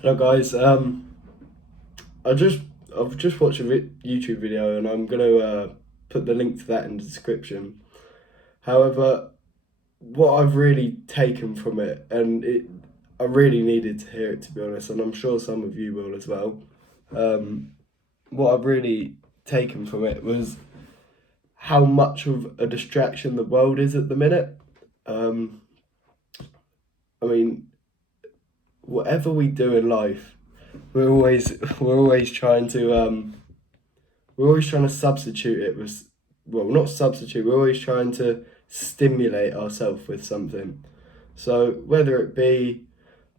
Hello guys. I've just watched a YouTube video and I'm gonna put the link to that in the description. However, what I've really taken from it, I really needed to hear it, to be honest, and I'm sure some of you will as well. What I've really taken from it was how much of a distraction the world is at the minute. Um, I mean, whatever we do in life, we're always trying to substitute it with, well, not substitute, we're always trying to stimulate ourselves with something. So whether it be,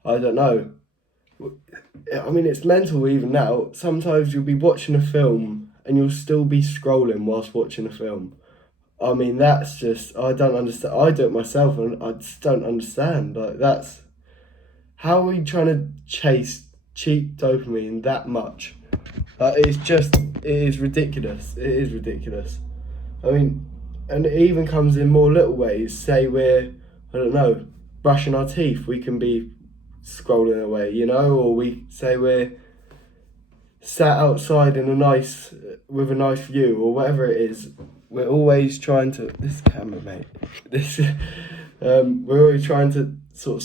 I don't know, I mean, it's mental even now. Sometimes you'll be watching a film and you'll still be scrolling whilst watching a film. I mean, that's just, I don't understand. I do it myself and I just don't understand. Like, how are we trying to chase cheap dopamine that much? It is ridiculous. It is ridiculous. I mean, and it even comes in more little ways. Say I don't know, brushing our teeth, we can be scrolling away, or we say we're sat outside with a nice view, or whatever it is. We're always trying to, this camera, mate, this, we're always trying to sort of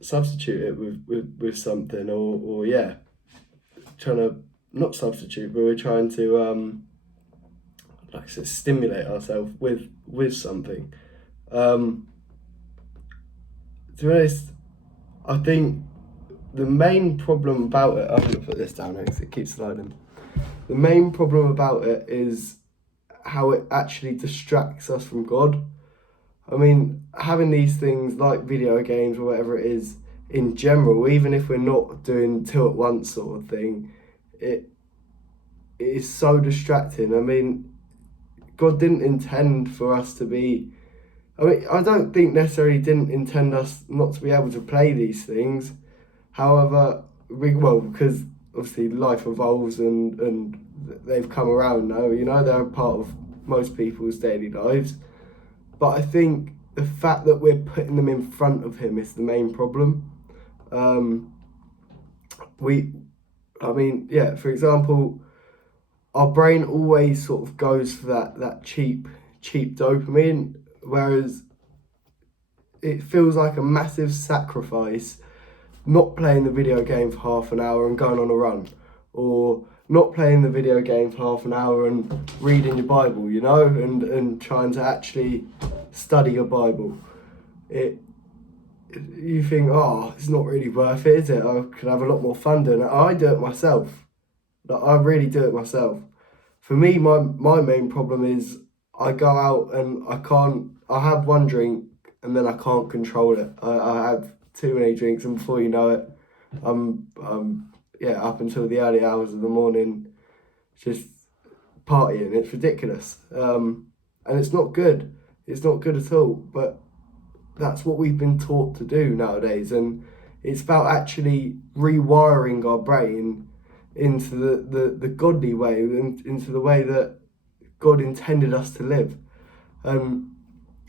substitute it with something, or yeah, trying to, not substitute, but we're trying to, like I said, stimulate ourselves with something. To be honest, I think the main problem about it, I'm going to put this down here because it keeps sliding. The main problem about it is how it actually distracts us from God. I mean, having these things like video games or whatever it is in general, even if we're not doing two at once sort of thing, it is so distracting. I mean, God didn't intend for us to be. I mean, I don't think necessarily didn't intend us not to be able to play these things. However, because obviously life evolves and they've come around now, they're a part of most people's daily lives. But I think the fact that we're putting them in front of him is the main problem. For example, our brain always sort of goes for that cheap dopamine, whereas it feels like a massive sacrifice not playing the video game for half an hour and going on a run, or not playing the video game for half an hour and reading your Bible, and trying to actually study your Bible. You think, oh, it's not really worth it, is it? I could have a lot more fun doing it. I do it myself. Like, I really do it myself. For me, my main problem is I go out and I have one drink and then I can't control it. I have too many drinks and before you know it, I'm up until the early hours of the morning just partying. It's ridiculous. And it's not good. It's not good at all. But that's what we've been taught to do nowadays. And it's about actually rewiring our brain into the godly way, into the way that God intended us to live.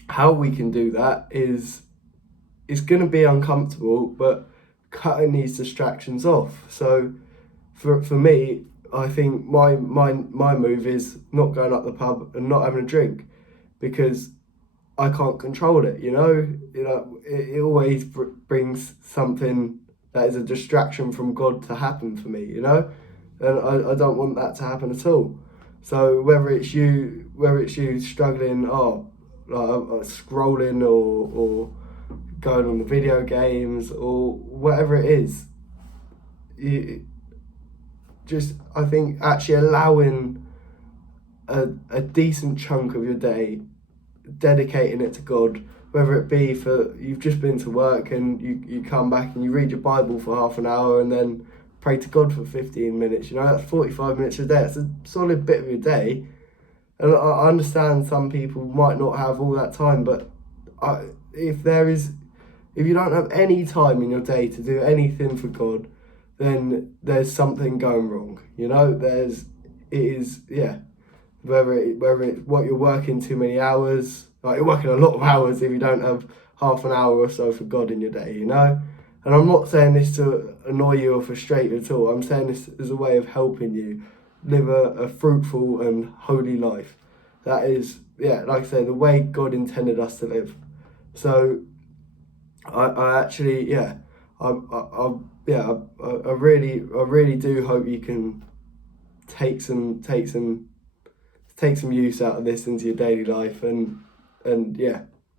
How we can do that is it's going to be uncomfortable, but cutting these distractions off. So for me, I think my move is not going up the pub and not having a drink, because I can't control it. It always brings something that is a distraction from God to happen for me. And I don't want that to happen at all. So whether it's you struggling, scrolling or going on the video games or whatever it is, I think actually allowing a decent chunk of your day, dedicating it to God, whether it be for you've just been to work and you come back and you read your Bible for half an hour and then pray to God for 15 minutes, that's 45 minutes a day. That's a solid bit of your day. And I understand some people might not have all that time, but if you don't have any time in your day to do anything for God, then there's something going wrong. Whether it's what you're working too many hours, like you're working a lot of hours if you don't have half an hour or so for God in your day, And I'm not saying this to annoy you or frustrate you at all. I'm saying this as a way of helping you live a fruitful and holy life. That is, yeah, like I say, the way God intended us to live. So I actually, yeah, I really do hope you can take some use out of this into your daily life, and yeah,